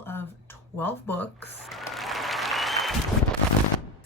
total of 12 books.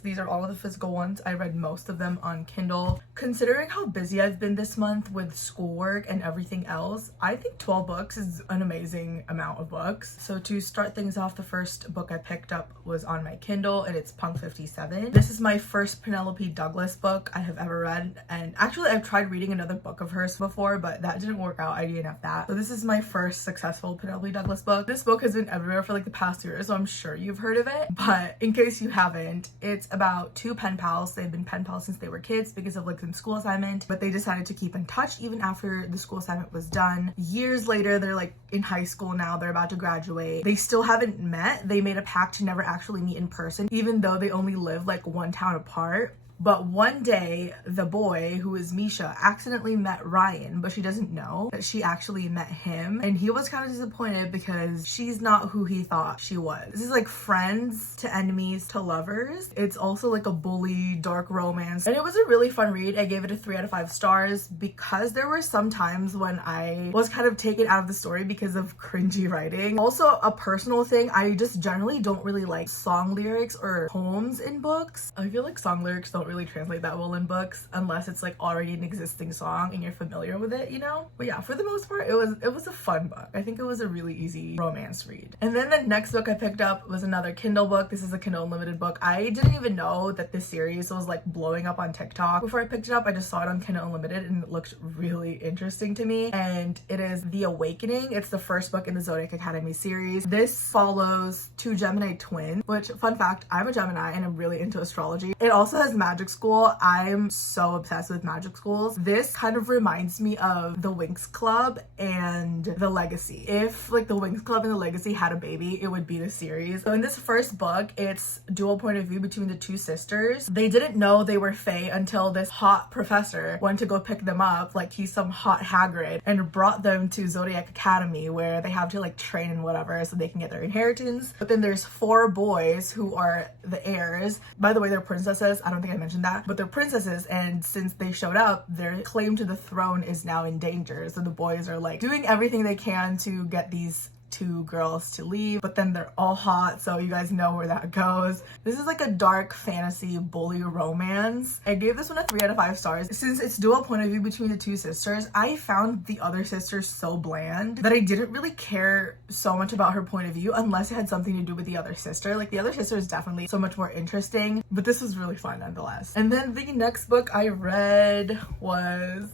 These are all of the physical ones. I read most of them on Kindle. Considering how busy I've been this month with schoolwork and everything else, I think 12 books is an amazing amount of books. So to start things off, the first book I picked up was on my Kindle, and it's Punk 57. This is my first Penelope Douglas book I have ever read, and actually I've tried reading another book of hers before, but that didn't work out. I DNF'd that. So this is my first successful Penelope Douglas book. This book has been everywhere for like the past year, so I'm sure you've heard of it, but in case you haven't, it's about two pen pals. They've been pen pals since they were kids because of like some school assignment, but they decided to keep in touch even after the school assignment was done. Years later, they're like in high school now, they're about to graduate. They still haven't met. They made a pact to never actually meet in person, even though they only live like one town apart. But one day, the boy, who is Misha, accidentally met Ryan, but she doesn't know that she actually met him. And he was kind of disappointed because she's not who he thought she was. This is like friends to enemies to lovers. It's also like a bully, dark romance. And it was a really fun read. I gave it a 3 out of 5 stars because there were some times when I was kind of taken out of the story because of cringy writing. Also, a personal thing, I just generally don't really like song lyrics or poems in books. I feel like song lyrics don't really translate that well in books unless it's like already an existing song and you're familiar with it, you know? But yeah, for the most part, it was a fun book. I think it was a really easy romance read. And then the next book I picked up was another Kindle book. This is a Kindle Unlimited book. I didn't even know that this series was like blowing up on TikTok. Before I picked it up, I just saw it on Kindle Unlimited and it looked really interesting to me. And it is The Awakening. It's the first book in the Zodiac Academy series. This follows two Gemini twins, which, fun fact, I'm a Gemini and I'm really into astrology. It also has magic school. I'm so obsessed with magic schools. This kind of reminds me of the Winx Club and the Legacy. If like the Winx Club and the Legacy had a baby, it would be the series. So in this first book, it's dual point of view between the two sisters. They didn't know they were fae until this hot professor went to go pick them up, like he's some hot Hagrid, and brought them to Zodiac Academy where they have to like train and whatever so they can get their inheritance. But then there's 4 boys who are the heirs. By the way, they're princesses. I don't think I mentioned that, but they're princesses, and since they showed up, their claim to the throne is now in danger. So the boys are like doing everything they can to get these 2 girls to leave, but then they're all hot, so you guys know where that goes. This is like a dark fantasy bully romance. I gave this one a 3 out of 5 stars. Since it's dual point of view between the 2 sisters, I found the other sister so bland that I didn't really care so much about her point of view unless it had something to do with the other sister. Like the other sister is definitely so much more interesting, but this was really fun nonetheless. And then the next book I read was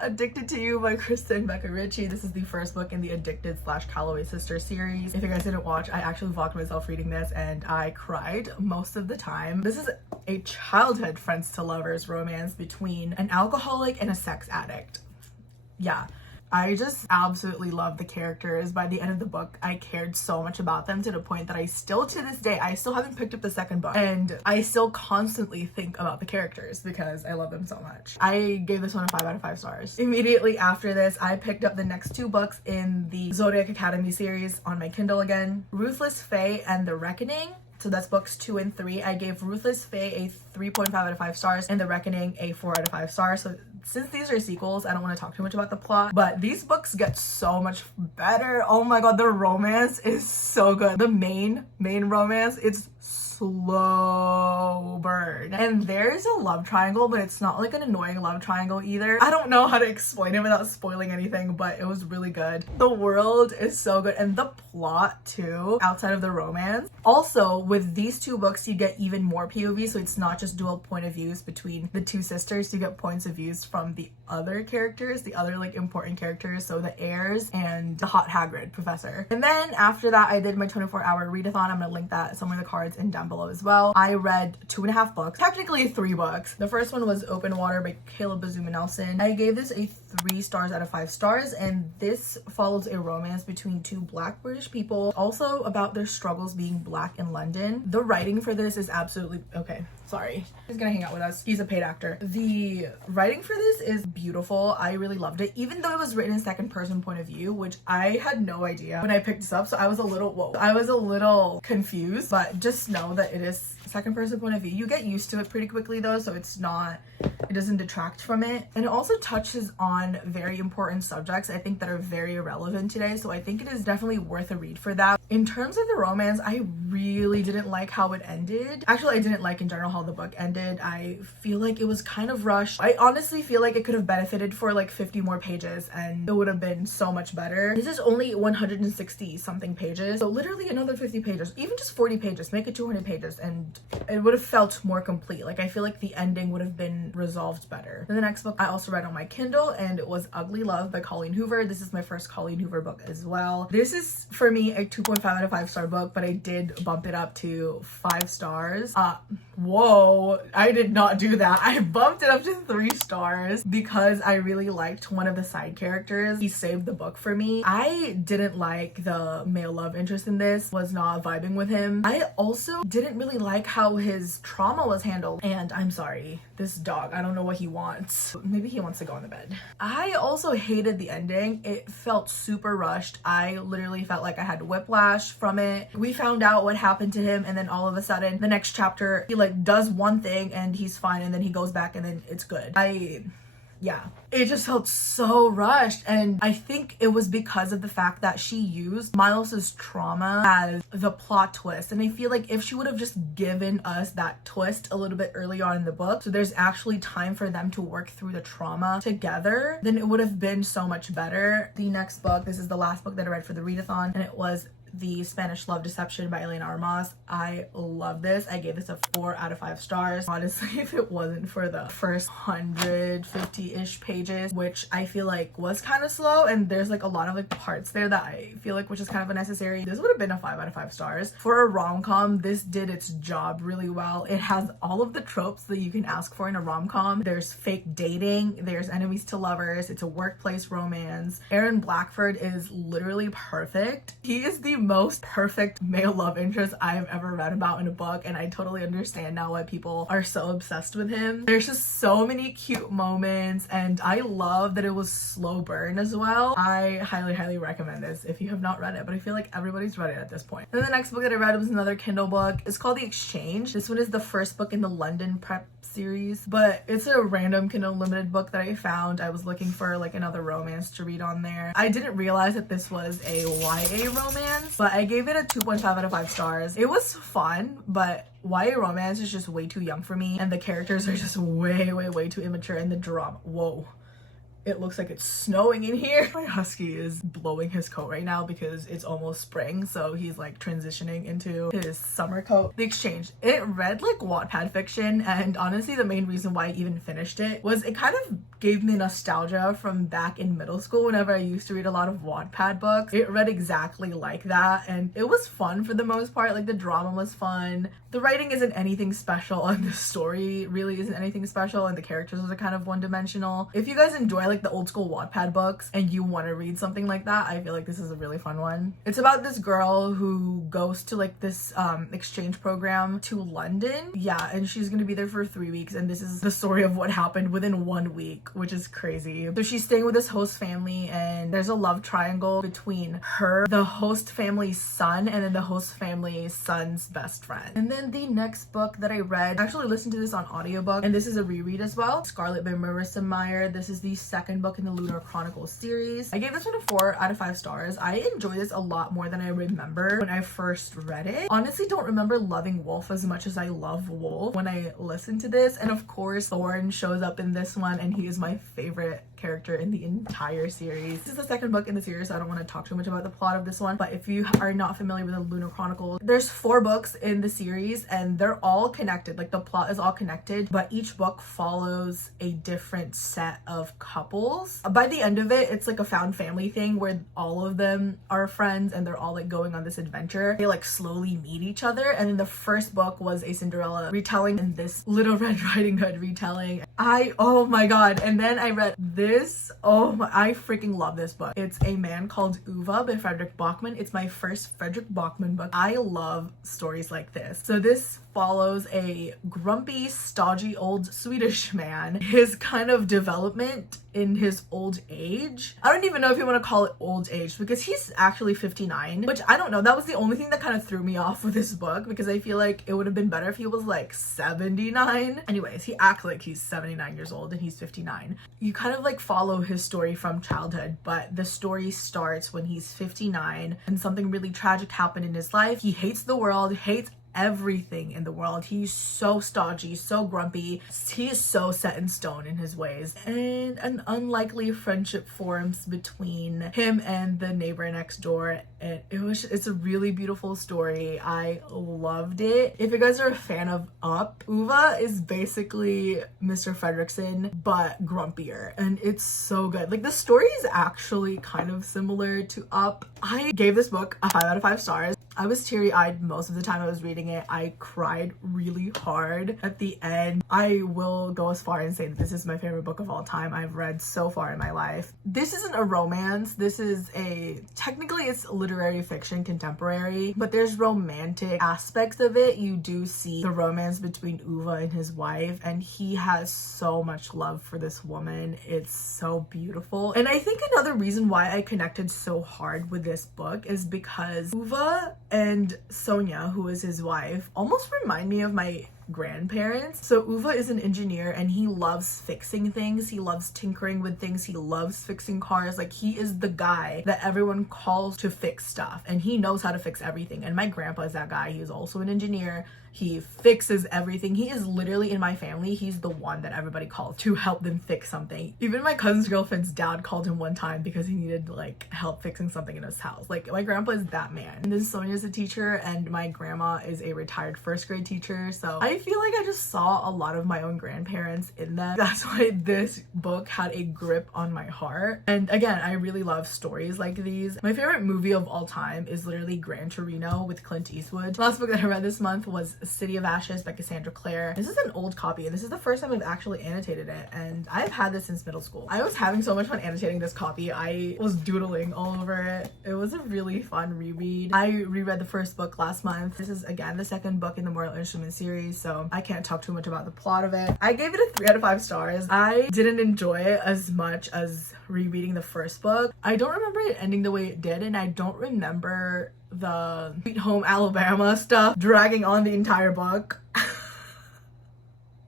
Addicted to You by Krista and Becca Ritchie. This is the first book in the Addicted / Calloway Sisters series. If you guys didn't watch, I actually vlogged myself reading this and I cried most of the time. This is a childhood friends to lovers romance between an alcoholic and a sex addict. Yeah. I just absolutely love the characters. By the end of the book, I cared so much about them to the point that I still, to this day, I still haven't picked up the second book. And I still constantly think about the characters because I love them so much. I gave this one a 5 out of 5 stars. Immediately after this, I picked up the next 2 books in the Zodiac Academy series on my Kindle again. Ruthless, Fae, and The Reckoning. So that's books 2 and 3. I gave Ruthless, Fae a 3.5 out of 5 stars and The Reckoning a 4 out of 5 stars. So since these are sequels, I don't want to talk too much about the plot, but these books get so much better. Oh my god, the romance is so good. The main romance, it's slow burn. And there's a love triangle, but it's not like an annoying love triangle either. I don't know how to explain it without spoiling anything, but it was really good. The world is so good, and the plot too, outside of the romance. Also, with these 2 books, you get even more POV, so it's not just dual point of views between the 2 sisters. You get points of views from the other characters, the other like important characters, so the heirs and the hot Hagrid professor. And then after that, I did my 24-hour readathon. I'm gonna link that somewhere in the cards and down below as well. I read 2.5 books, technically 3 books. The first one was Open Water by Caleb Bazuma Nelson. I gave this a 3 stars out of 5 stars, and this follows a romance between 2 Black British people, also about their struggles being Black in London. The writing for this is absolutely okay. Sorry, he's gonna hang out with us. He's a paid actor. The writing for this is beautiful. I really loved it, even though it was written in second person point of view, which I had no idea when I picked this up. So I was a little confused, but just know that it is second person point of view. You get used to it pretty quickly though, so it doesn't detract from it. And it also touches on very important subjects, I think, that are very relevant today, so I think it is definitely worth a read for that. In terms of the romance, I really didn't like how it ended. Actually, I didn't like in general how the book ended. I feel like it was kind of rushed. I honestly feel like it could have benefited for like 50 more pages and it would have been so much better. This is only 160 something pages, so literally another 50 pages, even just 40 pages, make it 200 pages, and it would have felt more complete. Like, I feel like the ending would have been resolved better. Then the next book I also read on my Kindle, and it was Ugly Love by Colleen Hoover. This is my first Colleen Hoover book as well. This is for me a 2.5 out of 5 star book, but I did bump it up to 5 stars. Whoa, I did not do that. I bumped it up to 3 stars because I really liked one of the side characters. He saved the book for me. I didn't like the male love interest in this, was not vibing with him. I also didn't really like how his trauma was handled. And I'm sorry, this dog, I don't know what he wants. Maybe he wants to go on the bed. I also hated the ending. It felt super rushed. I literally felt like I had whiplash from it. We found out what happened to him, and then all of a sudden the next chapter he like does one thing and he's fine, and then he goes back and then it's good. Yeah, it just felt so rushed, and I think it was because of the fact that she used Miles's trauma as the plot twist. And I feel like if she would have just given us that twist a little bit early on in the book, so there's actually time for them to work through the trauma together, then it would have been so much better. The next book, this is the last book that I read for the readathon, and it was The Spanish Love Deception by Elena Armas. I love this. I gave this a 4 out of 5 stars. Honestly, if it wasn't for the first 150-ish pages, which I feel like was kind of slow, and there's like a lot of like parts there that I feel like which is kind of unnecessary, this would have been a 5 out of 5 stars. For a rom-com, this did its job really well. It has all of the tropes that you can ask for in a rom-com. There's fake dating, there's enemies to lovers, it's a workplace romance. Aaron Blackford is literally perfect. He is the most perfect male love interest I've ever read about in a book, and I totally understand now why people are so obsessed with him. There's just so many cute moments, and I love that it was slow burn as well. I highly recommend this if you have not read it, but I feel like everybody's read it at this point. Then the next book that I read was another Kindle book. It's called The Exchange. This one is the first book in the London Prep series, but it's a random Kindle Unlimited book that I found. I was looking for like another romance to read on there. I didn't realize that this was a YA romance, but I gave it a 2.5 out of 5 stars. It was fun, but YA romance is just way too young for me, and the characters are just way too immature, and the drama, whoa. It looks like it's snowing in here. My husky is blowing his coat right now because it's almost spring, so he's like transitioning into his summer coat. The Exchange, it read like Wattpad fiction, and honestly the main reason why I even finished it was it kind of gave me nostalgia from back in middle school whenever I used to read a lot of Wattpad books. It read exactly like that, and it was fun for the most part. Like, the drama was fun. The writing isn't anything special, and the story really isn't anything special, and the characters are kind of one-dimensional. If you guys enjoy like the old school Wattpad books and you want to read something like that, I feel like this is a really fun one. It's about this girl who goes to like this exchange program to London. Yeah, and she's gonna be there for 3 weeks, and this is the story of what happened within 1 week, which is crazy. So she's staying with this host family, and there's a love triangle between her, the host family's son, and then the host family's son's best friend. And then the next book that I read, I actually listened to this on audiobook, and this is a reread as well. Scarlet by Marissa Meyer. This is the second book in the Lunar Chronicles series. I gave this one a 4 out of 5 stars. I enjoy this a lot more than I remember when I first read it. Honestly, don't remember loving Wolf as much as I love Wolf when I listened to this. And of course, Thorn shows up in this one, and he is my favorite character in the entire series. This is the second book in the series, so I don't want to talk too much about the plot of this one, but if you are not familiar with the Lunar Chronicles, there's 4 books in the series, and they're all connected. Like, the plot is all connected, but each book follows a different set of couples. By the end of it, it's like a found family thing where all of them are friends, and they're all like going on this adventure. They like slowly meet each other, and then the first book was a Cinderella retelling, and this Little Red Riding Hood retelling. Oh my god. And then I read this. I freaking love this book. It's A Man Called Uva by Frederick Bachman. It's my first Frederick Bachman book. I love stories like this. So this follows a grumpy, stodgy old Swedish man. His kind of development in his old age. I don't even know if you want to call it old age because he's actually 59, which I don't know. That was the only thing that kind of threw me off with this book because I feel like it would have been better if he was like 79. Anyways, he acts like he's 79 years old and he's 59. You kind of like follow his story from childhood, but the story starts when he's 59 and something really tragic happened in his life. He hates the world, hates everything in the world. He's so stodgy, so grumpy. He is so set in stone in his ways. And an unlikely friendship forms between him and the neighbor next door. And it's a really beautiful story. I loved it. If you guys are a fan of Up, Uva is basically Mr. Fredrickson, but grumpier. And it's so good. Like, the story is actually kind of similar to Up. I gave this book a 5 out of 5 stars. I was teary-eyed most of the time I was reading it. I cried really hard at the end. I will go as far and say that this is my favorite book of all time I've read so far in my life. This isn't a romance. This is technically it's literary fiction, contemporary, but there's romantic aspects of it. You do see the romance between Uva and his wife, and he has so much love for this woman. It's so beautiful. And I think another reason why I connected so hard with this book is because Uva and Sonia, who is his wife, almost remind me of my grandparents. So Uva is an engineer and he loves fixing things. He loves tinkering with things. He loves fixing cars. Like, he is the guy that everyone calls to fix stuff, and he knows how to fix everything. And my grandpa is that guy. He is also an engineer. He fixes everything. He is literally, in my family, he's the one that everybody calls to help them fix something. Even my cousin's girlfriend's dad called him one time because he needed like help fixing something in his house. Like, my grandpa is that man. And then Sonia's a teacher and my grandma is a retired first grade teacher. So I feel like I just saw a lot of my own grandparents in them. That's why this book had a grip on my heart. And again, I really love stories like these. My favorite movie of all time is literally Gran Torino with Clint Eastwood. The last book that I read this month was City of Ashes by Cassandra Clare. This is an old copy and this is the first time I've actually annotated it, and I've had this since middle school. I was having so much fun annotating this copy. I was doodling all over it. It was a really fun reread. I reread the first book last month. This is again the second book in the Mortal Instruments series, so I can't talk too much about the plot of it. I gave it a 3 out of 5 stars. I didn't enjoy it as much as rereading the first book. I don't remember it ending the way it did, and I don't remember the Sweet Home Alabama stuff dragging on the entire book.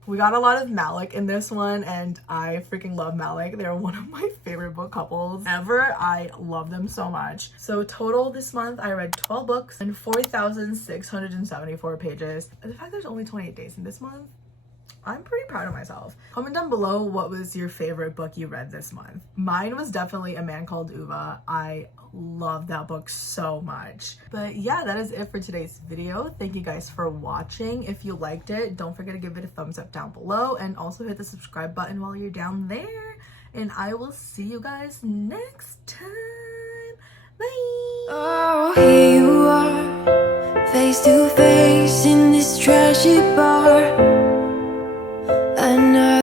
We got a lot of Malik in this one, and I freaking love Malik. They're one of my favorite book couples ever. I love them so much. So total this month, I read 12 books and 4,674 pages. And the fact there's only 28 days in this month, I'm pretty proud of myself. Comment down below what was your favorite book you read this month. Mine was definitely A Man Called Uva. I love that book so much. But yeah, that is it for today's video. Thank you guys for watching. If you liked it, don't forget to give it a thumbs up down below, and also hit the subscribe button while you're down there. And I will see you guys next time. Bye! Oh, here you are, face to face in this trashy bar.